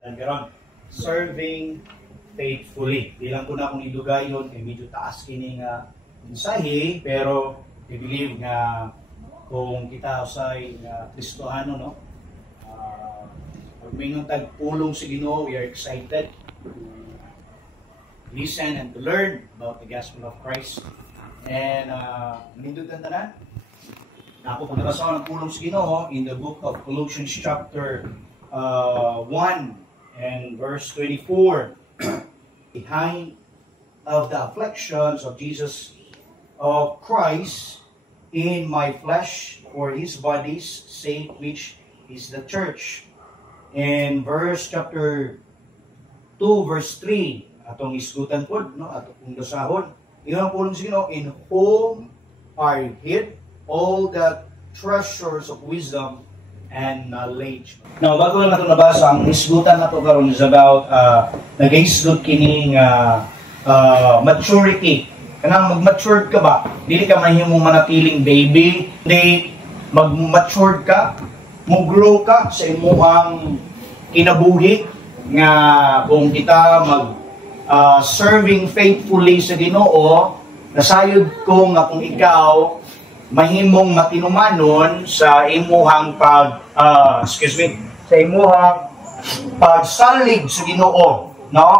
Karon, serving faithfully. Bilang ko na akong idugayon, kay medyo taas kini nga mensahe, pero I believe nga kung kita usay nga Kristohano, no? May tagpulong sa Ginoo, we are excited to listen and to learn about the gospel of Christ. And nindot ang tanan. Ako kung nabasa ng pulong sa Ginoo in the book of Colossians chapter 1 and verse 24. Behind of the afflictions of Jesus of Christ in my flesh for his body's sake, which is the church. In verse chapter 2 verse 3, atong isgutan po, no, atong dasahon, iyon pulong sa Ginoo, in whom are hid all the treasures of wisdom and knowledge. Now, bago lang natin nabasa, ang isgutan na ito karon is about nag-isgut kining maturity. Kanang mag-matured ka ba? Dili ka mahimong manatiling baby. Hindi, mag-matured ka, mag-grow ka sa imuhang kinabuhi nga kung kita serving faithfully sa Ginoo, nasayod ko nga kung ikaw mahimong matinumanon sa imuhang sa imuhang pagsalig sa Ginoo, no?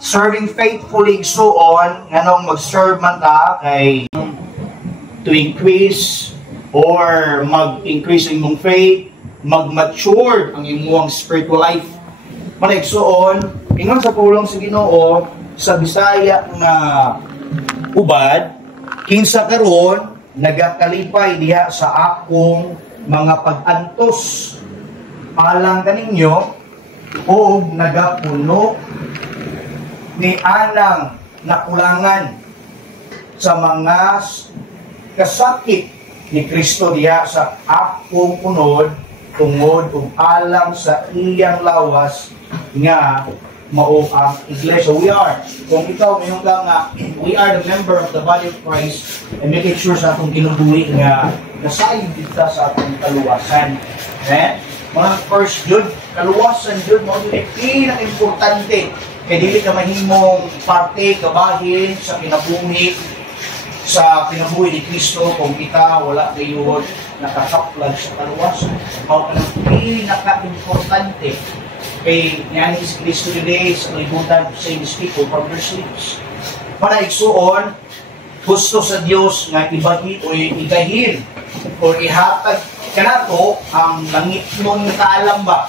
Serving faithfully suon nganong mag-serve man ta kay to increase or mag-increase ang imong faith, mag-mature ang imong spiritual life. Manigsuon, ingon sa pulong sa Ginoo sa Bisaya nga ubad, kinsa karon nagakalipay diha sa akong mga pag-antos alang kaninyo o nagapuno ni anang nakulangan sa mga kasakit ni Kristo diha sa akong unod tungod ug alang sa iyang lawas nga mao ang iglesia. We are, kung ikaw mayroon ka nga, we are the member of the body of Christ and make it sure sa atong kinubuhi nga nasayod kita sa atong kaluwasan. Mga first jud, kaluwasan jud, mga pinaka-importante. Kaya dili ka mahimong parte, kabahin sa kinabuhi ni Kristo kung kita wala kayo nakakaplag sa kaluwasan. Mga pinaka-importante. Kay yan is Kristo today sa kalibutan sa His people from their sleeps. Para igsuon, gusto sa Dios nga ibahin o igahin o ihatag kanato ang langit mong kaalam ba?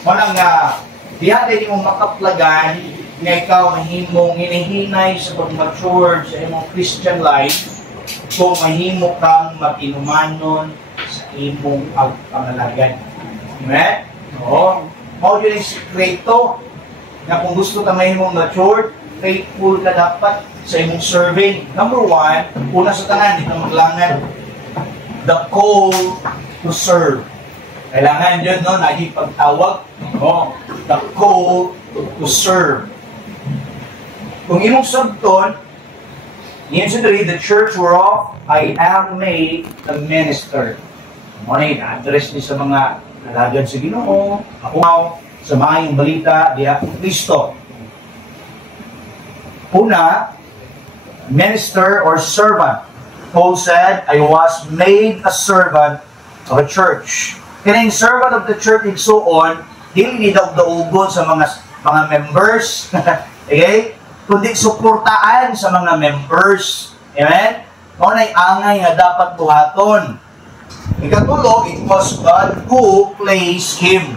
Manang nga, diha din mong makaplagan nga ikaw mahimong hinihinay sa pag-mature sa imong Christian life kung mahimo kang mag-inumanon sa imong pagpangalagan. Amen? Oo. Mao yun yung sikreto na kung gusto ka mahimong matured, faithful ka dapat sa imong serving. Number 1, una sa tanan, dito maglangan, the call to serve. Kailangan yun, no? Naging pagtawag. No? The call to serve. Kung imong sabton, yun sa the church whereof I am made a minister. Ano yung address ni sa mga alagad sa Ginoo, ako sa maayong balita diha kay Kristo. Una, minister or servant. Paul said, I was made a servant of a church. Kining servant of the church igsuon, dili ni daog-daugon sa mga members, okay? Kundi suportaan sa mga members. Amen? Mao nay angay nga dapat buhaton. Ikatulo, it was God who placed him.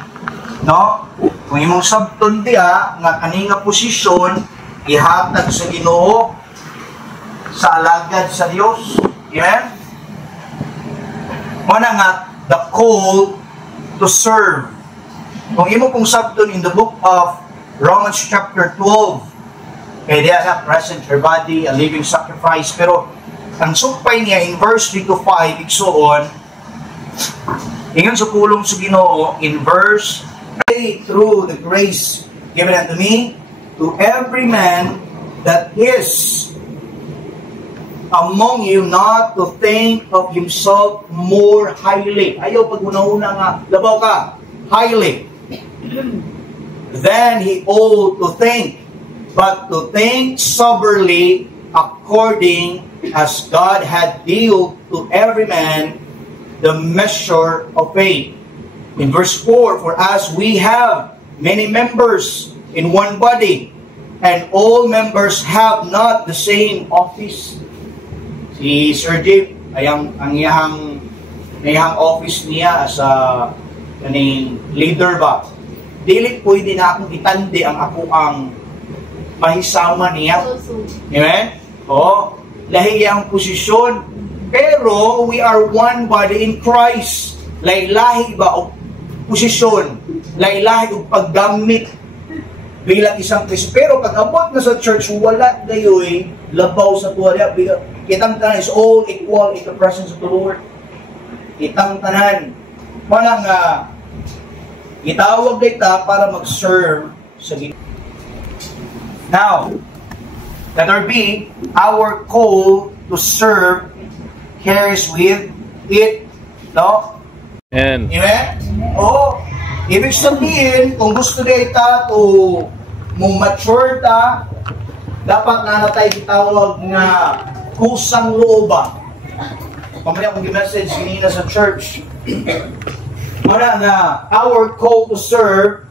No? Kung imong sabton diha nga kaninga posisyon ihatag sa Ginoo sa alagad sa Dios. Amen? Mana nga the call to serve. Kung imo pong sabton in the book of Romans chapter 12, kaya diha na present your body a living sacrifice, pero ang sumpay niya in verse 3 to 5 igsuon ingon sa pulong sa Ginoo in verse 8, through the grace given unto me, to every man that is among you not to think of himself more highly. Ayaw pag una-una nga, labaw ka, highly. than he ought to think, but to think soberly according as God had dealt to every man the measure of faith. In verse 4, for as we have many members in one body, and all members have not the same office. Si Sir Jay, ang iyang office niya as a leader ba? Dili pwede na akong itandi ang ako ang mahisama niya. Amen? O, lahi ang posisyon. Pero we are one body in Christ. Lahi ba o posisyon? Lahi o paggamit bilang isang Kristo. Pero pag abot na sa church, wala dayoy labaw sa tuwalya. Kitang tanan is all equal in the presence of the Lord. Kitang tanan. Walang itawag dita para mag-serve sa Ginoo. Now, letter B, our call to serve carries with it, no? And Amen? Oo. Ibig sabihin, kung gusto dita to mature ta, dapat na natay gitawag nga kusang looba. Pamilya kong message kanina sa church. Mara na, our call to serve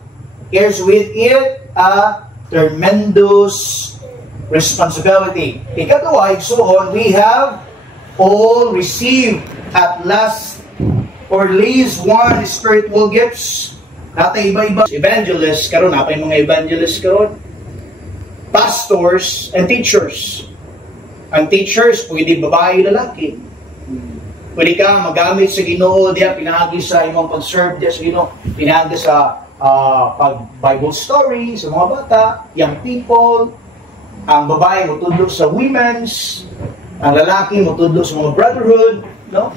carries with it a tremendous responsibility. Ikatwa, igsoon, we have all received at last or least one spiritual gifts. Natay iba-iba evangelists karon, napay mga evangelists karon, pastors and teachers. Ang teachers pwede babae lalaki. Pwede ka magamit sa Ginoo diya pinagi sa imong pag-serve diya sa Ginoo, pinagi sa pag-Bible story sa mga bata, young people. Ang babae mo tudlo sa women's, ang lalaki mo tudlo sa mga brotherhood, no?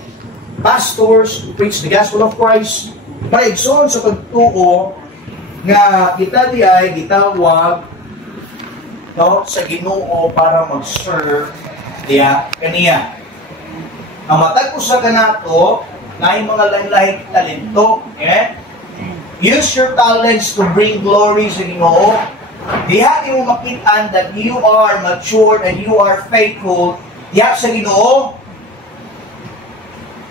Pastors preach the gospel of Christ. Maigsoon sa pagtuo nga kita di ay gitawag, no, sa Ginoo para mag-serve diya kaniya. Ang matag ko sa kanato na yung mga lain-lain talento, use your talents to bring glory sa Ginoo. Diha mo makitaan that you are mature and you are faithful diha sa Ginoo.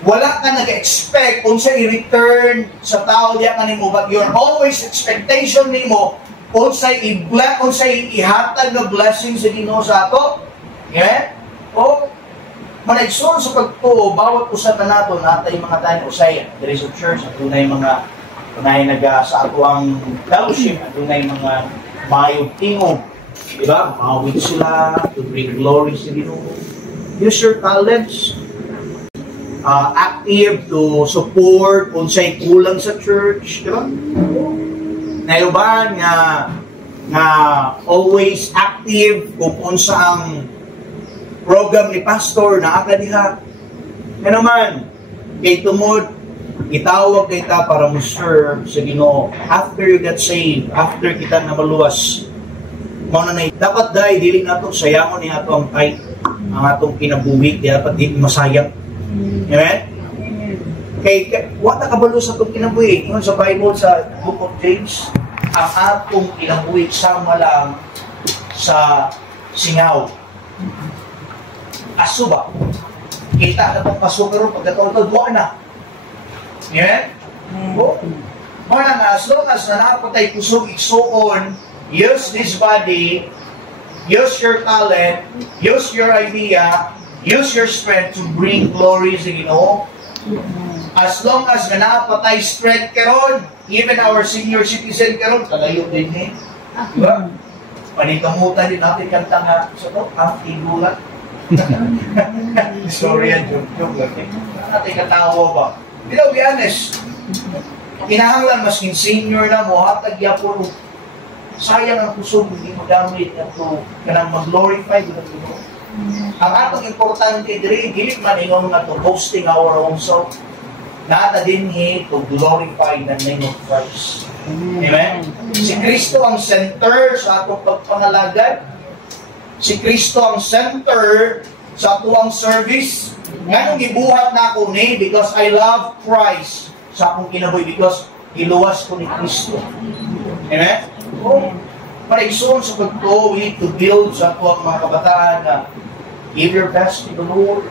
Wala ka nag-expect kung sa i-return sa tao diya kanimo, but your always expectation nimo kung sa ihatag na blessing sa Ginoo sa ato. O managsun sa pagtuo, bawat usa ka nato natay mga tayo usay there is a church at tunay mga tunay sa ato ang fellowship at tunay mga mayong tingog, diba? Mawid sila to bring glory sa Ginoo. Use your talents, active to support kung sa'y kulang sa church, diba? Naiuban nga always active kung saang program ni pastor na aka diha. Nga naman, kay tumod, itawag kita para mo-serve sa Ginoo. After you get saved, after kita na maluwas, dapat dahil dili nato sayamon ni ato ang tight, ang atong kinabuhi, dapat di masayang. Amen? Kay wala kabalo sa atong kinabuhi. Ingon sa Bible sa Book of James, ang atong kinabuhi sama lang sa singaw. Aso ba? Kita na itong paso pero pagkataon-taon, buwan na. Amen? Mana nga, as long as nanapatay kusog igsuon, use this body, use your talent, use your idea, use your strength to bring glory sa Ginoo. As long as nanapatay strength karon, even our senior citizen karon, kalayo din eh. Diba? Panitamutan din natin kanta nga, so to, ang igulat. Sorry, joke lang. Natin katawa ba? You know, be honest, kinahanglan masking senior na mo, hatagya po, sayang ang kusog, hindi magamit ito, kanang mag-glorify ko na ito. Ang atong importante diri, gilit man ingon nga to boasting our own self, nata din to glorify the name of Christ. Amen? Si Kristo ang center sa atong pagpangalagad. Si Kristo ang center sa atong service. Nganong gibuhat na ako ni because I love Christ sa akong kinabuhi, because iluwas ko ni Kristo. Amen? Oh, paraigsoon sa pagto, we need to build sa ato ang mga kabataan na give your best to the Lord.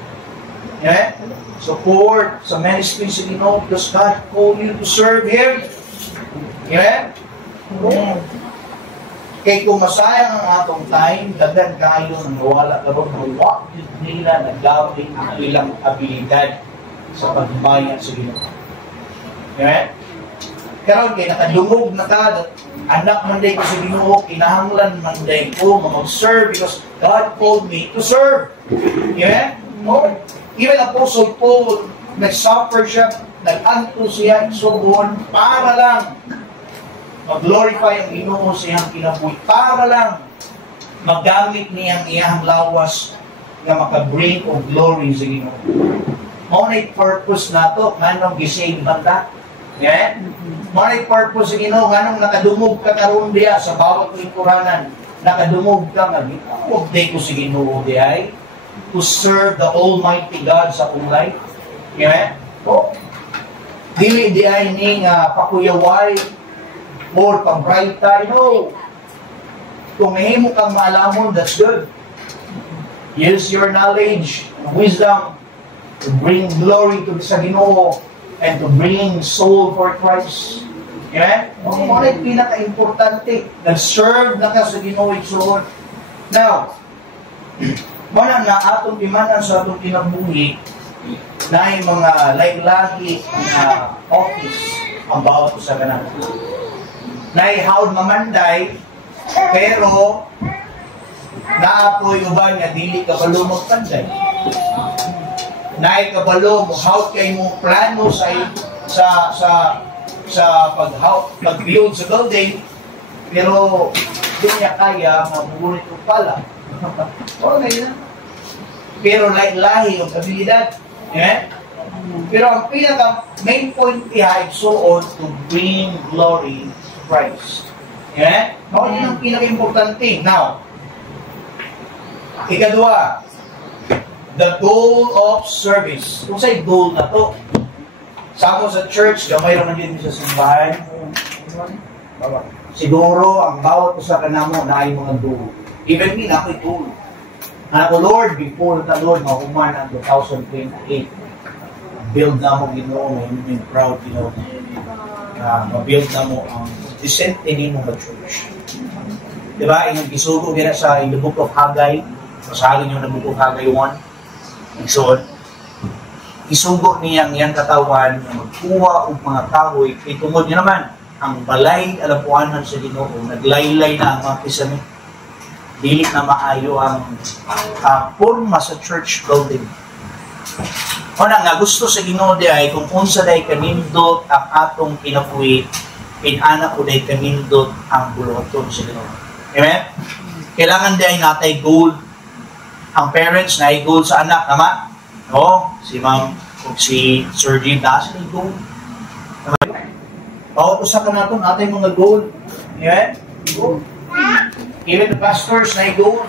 Amen? Support sa ministry sa Ginoo because God called you to serve Him. Amen? Oh. Kaya kung masayang ang atong time, dagan kayo nang nawala ka ba, mawak nila naggamit ang ilang abilidad sa pagbayan sa Ginoo. Amen? Karon kay nakadungog na ka, anak man day ko sa Ginoo, kinahanglan man day ko mag-serve because God called me to serve. Amen? Oh. Even Apostle Paul, nag-suffer siya, nag-anto siya, subon, para lang mag-glorify ang Ginoo sa iyang kinabuhi, para lang magamit niyang iyang lawas na maka-bring of glory sa Ginoo. Mao na purpose nato, nganong gisave banda. Yeah? Mao na purpose sa Ginoo, nganong nakadumog ka karon diya sa bawat lingkuranan, nakadumog ka nga gitawag day ko sa Ginoo diay to serve the Almighty God sa akong life. Yeah? So, dili di ay ni pakuyaway or pambrayta, kung mahimo kang maalamon, that's good. Use your knowledge and wisdom to bring glory to sa Ginoo and to bring soul for Christ. Amen? Ang mga pinaka-importante, nag-serve na ka sa Ginoo igsoon. Now, mana na atong imanan sa atong kinabuhi na ay mga lahi-lahi na office ang bawat usa ka na. Naihawd mamanday, pero naapoy uban nga dili kabalo magpanday. Naay kabalo mo hawd kay mo plano sa pag-build sa building, pero di niya kaya mabulit o pala. Okay na. Pero lahi yung abilidad. Amen? Pero ang pinaka main point niya is so to bring glory to Christ. Amen? Ako yun ang pinaka-importante. Now, ikadua, the goal of service. Kung sa'y goal na to, sa ako sa church, gamay naman din sa simbahan. Siguro, ang bawat usa ka namo na ay mga goal. Even me, na ako'y goal. Anak ko, Lord, before the Lord, mahuman ang 2028. Build na mo, Ginoo, may proud, ma-build na mo ang disentiny mo na church. Diba? Yung isugo nila sa in the book of Haggai, masahalin nyo na book of Haggai 1, so, isugo niyang iyang katawan na magkuha o mga kahoy, itungod niya naman, ang balay, alapuanan sa Ginoo, naglaylay na ang mga kisame. Dili na maayo ang forma sa church building. Una nga, gusto sa Ginoo di ay kung unsa day kanindot ang atong kinabuhi, pinana ko day kanindot ang buluhaton sa Ginoo. Amen? Kailangan di ay natay goal. Ang parents na ay goal sa anak, tama? No? Si Ma'am o si Sir Jim na sila goal. Bawat usa ka natin, atay mga goal. Amen? Goal. Even the pastors na goal.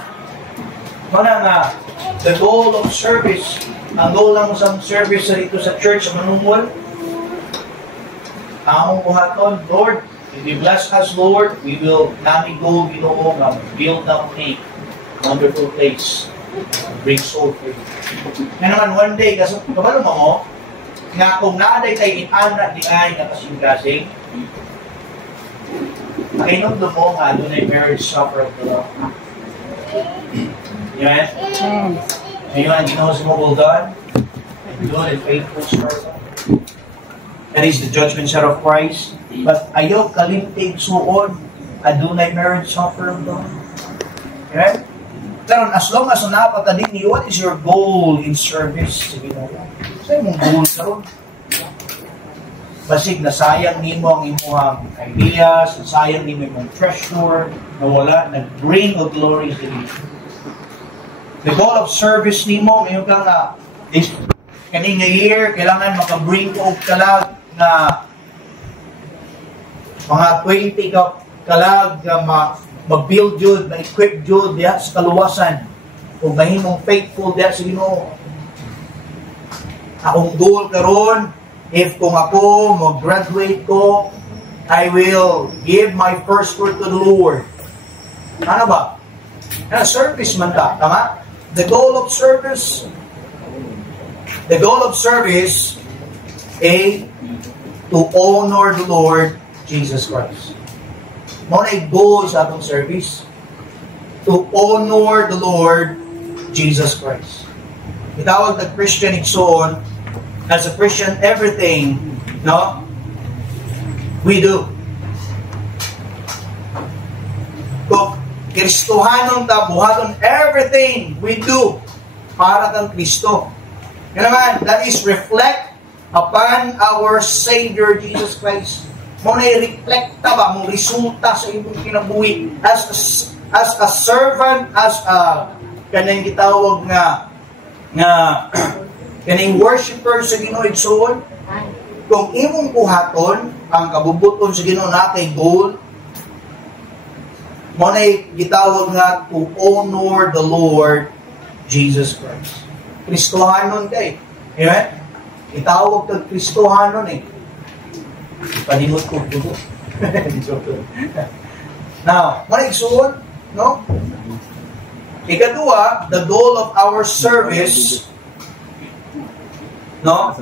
Mana nga, the goal of service, ang goal lang sa service dito sa church, manungol, among buhaton, Lord, if you bless us, Lord, we will namin goal, Ginoo, nga build up a wonderful place, bring soul for you. Nga naman, one day, kasi kabalo mo, nga kung naaday kay inana di ay nakasinggasing, makinom mo nga doon ay marriage supper of the Lord. Yes? Ngayon ang Ginoo sa well done, and good and faithful servant. That is the judgment seat of Christ. But ayaw kalimtig suon, adunay marriage supper of the Lord. Okay? Pero as long as napatadin niyo, what is your goal in service? Sige mo. Sa'yo mong goal karon. Basig na sayang nimo ang imong ideas, sayang nimo ang treasure, na wala nag-bring of glory to you. The goal of service nimo, ngayon ka na, kaning year, kailangan maka-bring of kalag na mga 20 kalag na mag-build yun, na-equip yun diya sa kaluwasan. Kung mahimong faithful diya sa Ginoo. Akong goal karon, if kung ako mag-graduate ko, I will give my first fruit to the Lord. Ano ba? Service man ta, tama? The goal of service to honor the Lord Jesus Christ. Mo na goal sa atong service. To honor the Lord Jesus Christ. Itawag na Christian igsoon, as a Christian, everything, no? We do. Kung Kristohanon ta, buhaton, everything we do para kang Kristo. Yan naman, that is reflect upon our Savior Jesus Christ. Mo na i-reflecta ba, mo resulta sa ibong kinabuhi as a servant, as a kanang gitawag nga kaning worshiper sa Ginoo igsoon. Kung imong buhaton ang kabubuton sa Ginoo natay goal, mo na gitawag nga to honor the Lord Jesus Christ. Kristohanon kay. Amen? Itawag kag Kristohanon eh. Palimot ko dugo. Now, mo na igsoon, no? Ikadua, the goal of our service, no,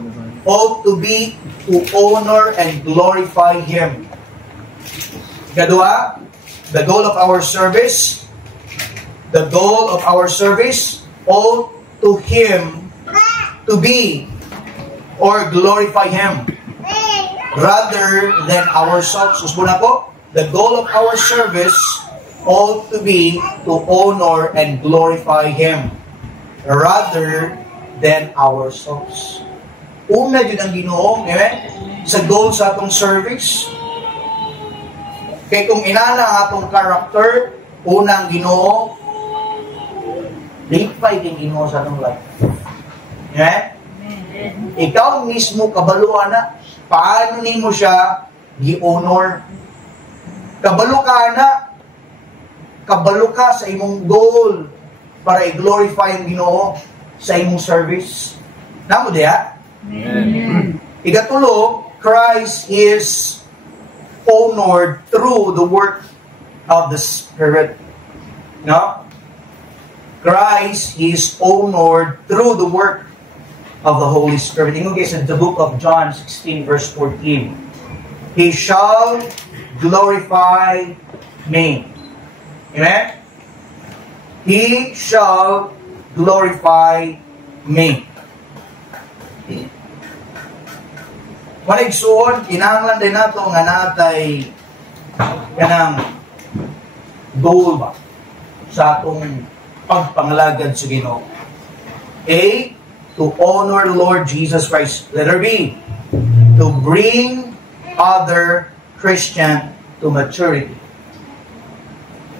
ought to be to honor and glorify Him. Ikadua, the goal of our service ought to Him to be or glorify Him rather than ourselves. Susbuna ko, the goal of our service ought to be to honor and glorify Him rather than ourselves. Una yun ang Ginoo, amen? Sa goal sa atong service. Kaya kung inana ang atong character, unang Ginoo, lipay kang Ginoo sa atong life. Amen? Ikaw mismo kabaluan na, paano nimo siya gi-honor? Kabalo ka sa imong goal para i-glorify ang Ginoo sa imong service. Namo diha? Amen. Ikatulo, Christ is honored through the work of the Spirit. No? Christ is honored through the work of the Holy Spirit. Ingon guys in the book of John 16 verse 14. He shall glorify me. Amen? He shall glorify me. Manigsuon, kinahanglan din nato nga natay kanang goal ba sa atong pagpangalagad sa Ginoo. A, to honor the Lord Jesus Christ. Letter B, to bring other Christian to maturity.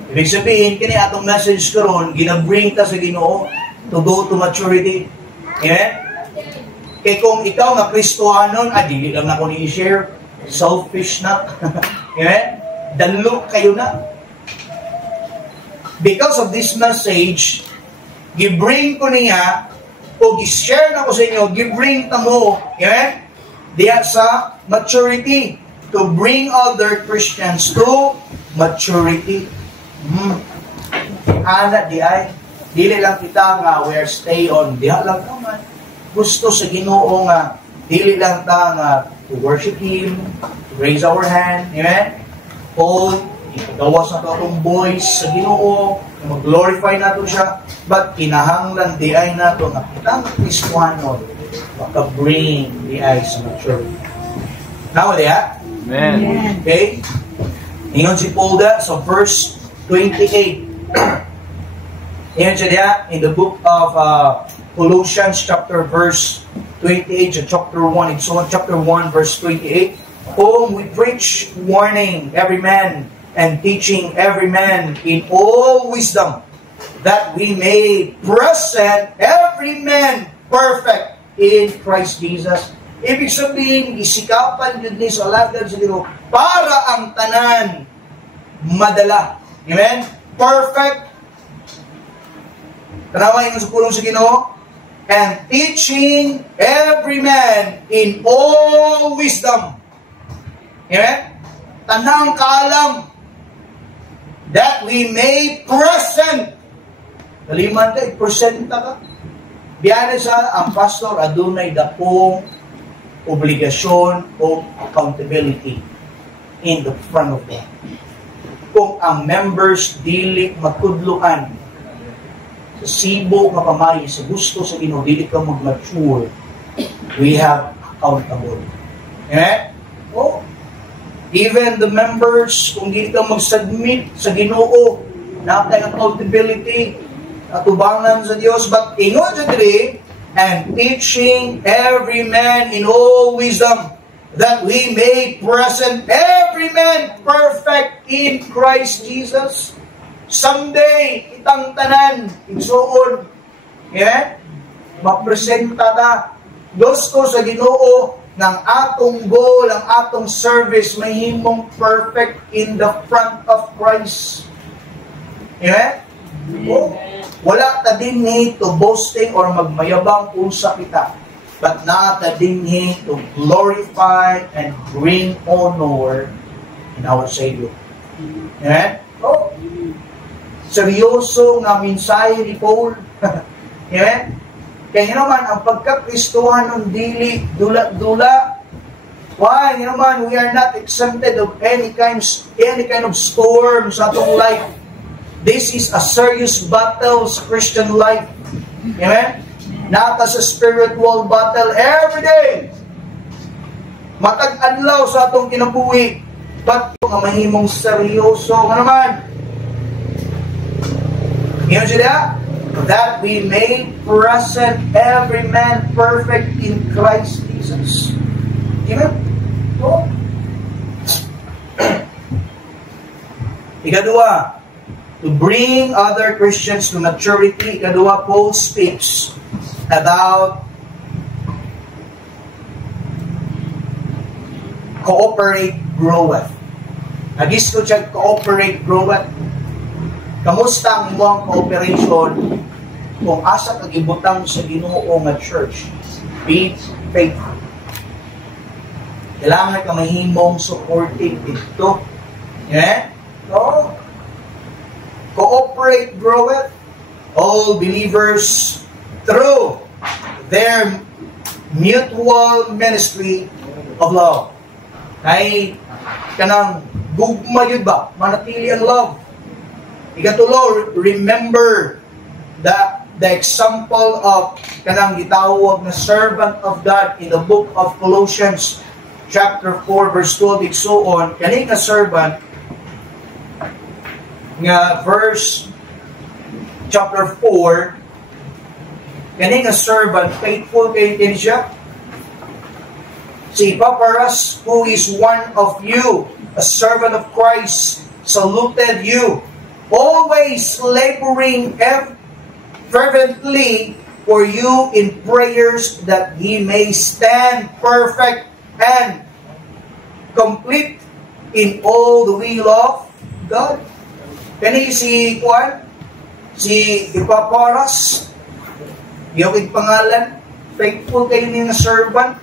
Ibig sabihin, kini atong message karon ginabring ta sa Ginoo to go to maturity. Amen? Kaya kung ikaw nga Kristohanon, dili lang na ko ni-share, selfish na. Amen? Dalok kayo na. Because of this message, gibring ko niya, o gi-share na ko sa inyo, gibring ta mo, amen? Diya sa maturity, to bring other Christians to maturity. Ana di ay, dili lang kita nga we are stay on, diha lang naman. Gusto sa Ginoo nga, dili lang ta nga to worship Him, to raise our hand, amen? O, gawas na ito itong voice sa Ginoo, mag-glorify nato siya, but kinahanglan di ay nato nga kitang Kristohanon, maka-bring di ay sa maturity. Now, diha? Amen. Okay? Ingon si Paul da sa verse 28. Yan siya diya in the book of Colossians chapter verse 28 chapter 1. It's on chapter 1 verse 28. Whom we preach, warning every man and teaching every man in all wisdom, that we may present every man perfect in Christ Jesus. Ibig sabihin, isikapan yun ni sa alagad sa Ginoo para ang tanan madala. Amen? Perfect. Tanawa yung sa pulong sa Ginoo. And teaching every man in all wisdom. Amen? tanang kaalam, that we may present. Kaliman ka, presenta ka. Biyana sa ang pastor, adunay dakong obligasyon o accountability in the front of them. Kung ang members dili magkudluan sa sibo nga pamayi, sa gusto sa Ginoo, dili ka mag-mature, we have accountable. Eh? Oh. Even the members, kung dili ka mag-submit sa Ginoo, napay accountability, atubangan sa Dios, but ingon sa diri, and teaching every man in all wisdom, that we may present every man perfect in Christ Jesus. Someday, itang tanan, igsuon, yeah? Mapresenta ta. Gusto sa Ginoo ng atong goal, ang atong service, mahimong perfect in the front of Christ. Yeah? Oh, wala ta dinhi to boasting or magmayabang unsa kita, but na ta dinhi to glorify and bring honor in our Savior. Yeah? Oh, seryoso nga mensahe ni Paul. Yeah? Kaya naman, ang pagka-Kristohan ng dili, dula-dula. Why? Naman, we are not exempted of any kind of storm sa atong life. This is a serious battle sa Christian life. Amen? Not as a spiritual battle every day. Matag-adlaw sa atong kinabuhi. But yung mahimong seryoso nga naman. Ngayon sila, that we may present every man perfect in Christ Jesus. Amen? So, ikadua, to bring other Christians to maturity. Ikadua, Paul speaks about cooperate, groweth. Nagis ko siya, cooperate, groweth. Kamusta ang imong cooperation kung asa kagibutang sa Ginoo nga church? Be faithful. Kailangan ka mahimong supportive ito. Yeah? So, cooperate, groweth, all believers through their mutual ministry of love. Ay, kanang gugma yun ba? Manatili ang love. Ikatulo, remember the example of kanang gitawag na servant of God in the book of Colossians chapter 4 verse 12 igsuon, kani nga servant nga verse chapter 4, kani nga servant faithful kay din siya. Si Epaphras, who is one of you, a servant of Christ, saluted you, always laboring fervently for you in prayers that he may stand perfect and complete in all the will of God. Kani si Juan, si Epaphras, yung pangalan, faithful kayo ng servant.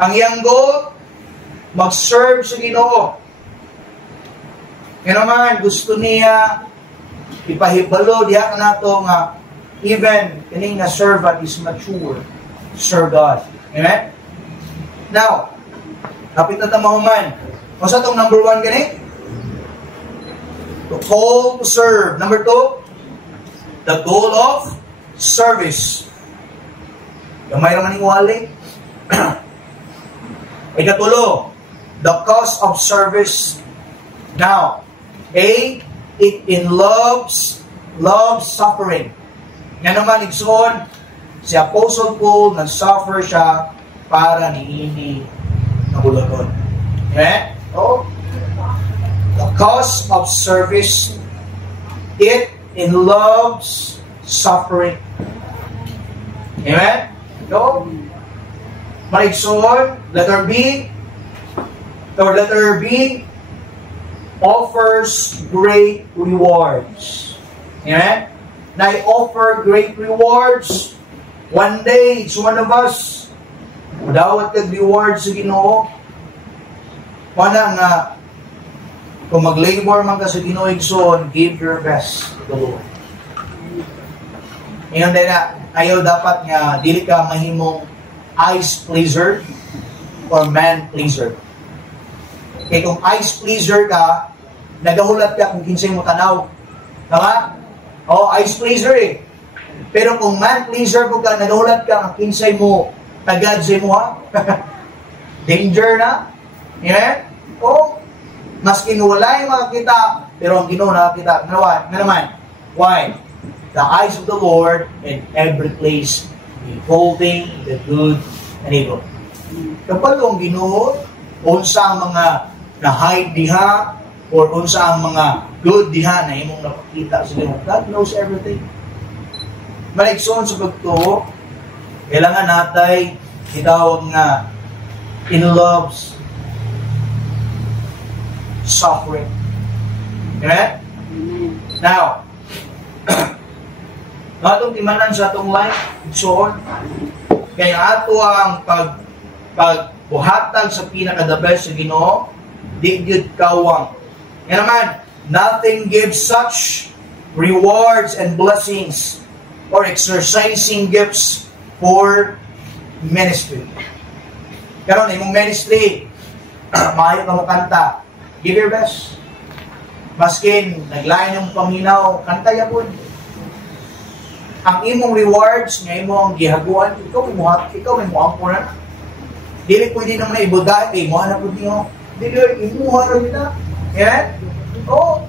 Ang iyang goal, mag-serve sa Ginoo. Nga naman, gusto niya ipahibalo diha nato nga even kini nga servant is mature to serve God. Amen? Now, kapit na tamahuman. O sa itong number 1 gani? The call to serve. Number 2, the goal of service. Gamay naman yung wali. Ikatulo, the cause of service. Now, A, it involves suffering. Nga naman, igsoon, si Apostle Paul, nag-suffer siya para niini na bulagon. Okay? So, the cause of service, it involves suffering. Amen? So, maigsoon, letter B, offers great rewards. Amen? Na I-offer great rewards. One day, each one of us, dawat kag rewards sa Ginoo. Wala nga, kung mag-labor man ka sa Ginoo igsoon, give your best to the Lord. Ngayon din na, ayaw dapat nga, dili ka mahimong eyes pleaser or man pleaser. Kaya kung eyes pleaser ka, nagahulat ka kung kinsay mo tanaw. Tama? O, eyes pleaser eh. Pero kung man pleaser mo ka, nagahulat ka kung kinsay mo tagad sa mo ha. Danger na. Amen? O, mas kinuwalay makakita, pero ang Ginoo nakakita. Nga naman? Why? The eyes of the Lord in every place, beholding the good and evil. Kapag ang Ginoo, unsa ang mga na-hide diha, or unsa ang mga good diha na imong napakita sa Ginoo. God knows everything. Maligsoon sa pagtuo, kailangan natay itawag nga in loves suffering. Amen? Now, atong timanan sa atong life, so kaya ato ang pagbuhatag sa pinaka-the best sa Ginoo, di gyud kawang. Yan naman, nothing gives such rewards and blessings or exercising gifts for ministry. Karon imong ministry, maayo ka mo kanta, give your best. Maskin naglain yung paminaw, kanta yapon. Ang imong rewards nga imong gihaguan, ikaw may muhampunan. Dili pwede naman na ibuga, kay mo na pud niyo. Dili imuha ra kita. Yan? Oh.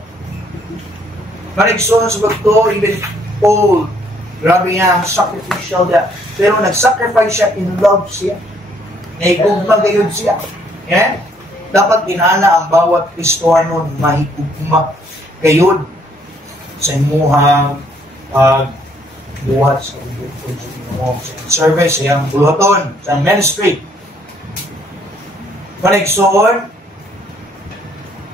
Marigson sa bagto, even Paul, grabe nga ang sacrificial da. Pero nag-sacrifice siya in love siya. Naigugma gayud siya. Yan? Dapat ginana ang bawat Kristohano mahigugma gayud sa imuhang buhat sa service, yung buluhaton, sa ministry. Konekson,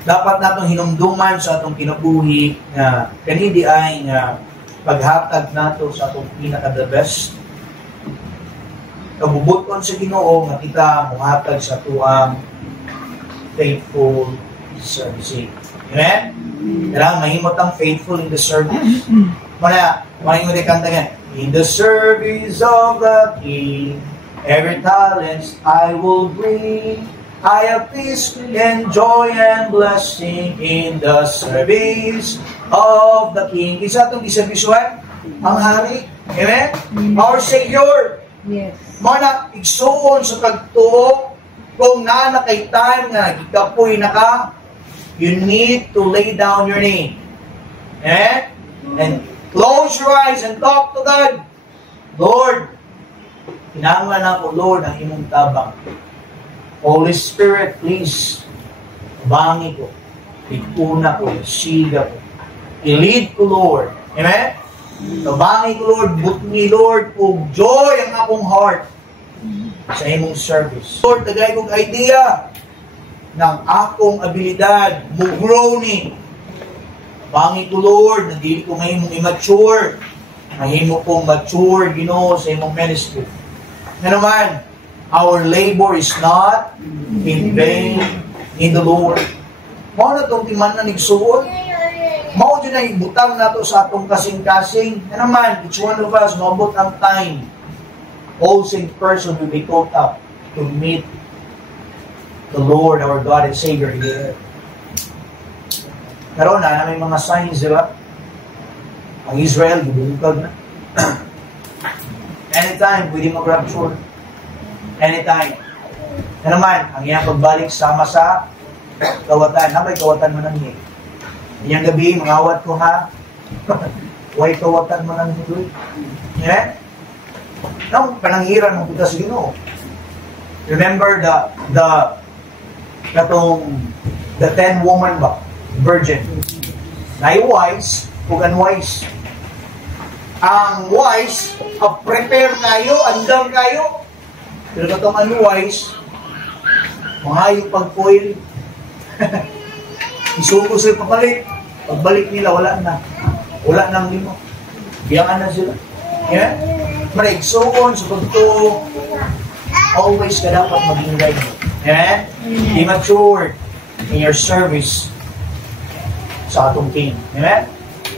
dapat natong hinumduman sa atong kinabuhi na kanidi ay nga paghatag nato sa atong pinaka-the best. Kabubuton sa Ginoo nga kita muhatag sa tuang faithful service. Amen? Kailangan mahimot ang faithful in the service. Maraming mo kanta nga, in the service of the King, every talent I will bring. I have peace and joy and blessing in the service of the King. Isa itong iservisyohan? Ang Hari. Amen? Our Savior. Yes. Mana, igsuon sa pagtuo, kung nanakay time nga, ikapoy na ka, you need to lay down your name. Amen? And close your eyes and talk to God. Lord, kinahanglan ako, Lord, ang imong tabang. Holy Spirit, please, bangi ko, ikuna ko, siga ko, i-lead ko, Lord. Amen? Tabangi ko, Lord, butni, Lord, kung joy ang akong heart sa imong service. Lord, tagay kong idea ng akong abilidad, mo-grow ni. Bangi ko, Lord, na dili ko ngayon mong immature. Mahimo kong mature, Ginoo, sa imong ministry. Na naman, our labor is not in vain in the Lord. Mao na itong timan na nigsuon. Mao dyan na ibutang nato sa atong kasing-kasing. Na naman, each one of us, maabot ang time. All same person will be caught up to meet the Lord, our God and Savior here. Karoon na may mga signs, di ba? Ang Israel, gubungkag na. Anytime, pwede mag-rapture. Anytime. Na naman, ang iyang pagbalik sama sa kawatan. Nabay kawatan mo nang niya. Iyang gabi, mangawat ko ha. Huwag kawatan mo nang niya. Yeah? Nang pananghiran ng putas Ginoo. Remember the 10 woman ba? Virgin. Na wise, ug unwise. Ang wise, prepare kayo, andam kayo. Pero katong unwise, mga yung pag-coil, isuko sila papalit. Pagbalik nila, wala na. Wala nang limo. Biyangan na sila. Yeah? Marigsoon, sa pagto, always ka dapat maging right. Yeah? Immature. in your service sa atong King. Amen?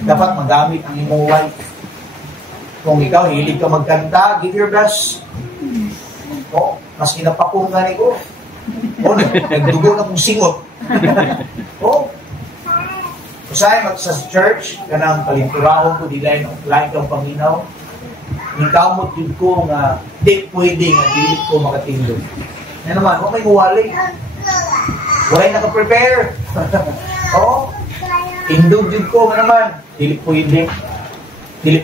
Dapat magamit ang imong wife. Kung ikaw, hilig ka magkanta, give your best. O, mas kinapakong nga ni ko. O, nagdugo na kong singot. O, usay sa church, kanang kalinturahon ko, di lain kang paminaw. Nikamot yun ko nga, di pwede nga, di ko makatindog. Yan naman, huwag may huwali. Walay naka-prepare. O, indog yun ko nga naman. Dili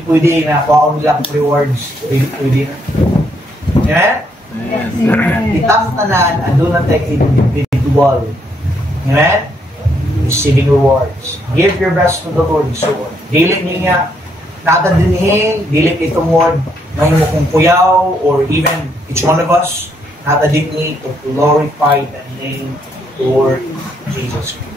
pwede na kuha nila ang rewards. Dili pwede na. Amen? Itang tanan, andun na tayo individual. Amen? Receiving rewards. Give your best to the Lord. So, dili niya natadinihin, dili itong word mahimo kong kuyaw or even each one of us natadinihin to glorify the name of Lord Jesus Christ.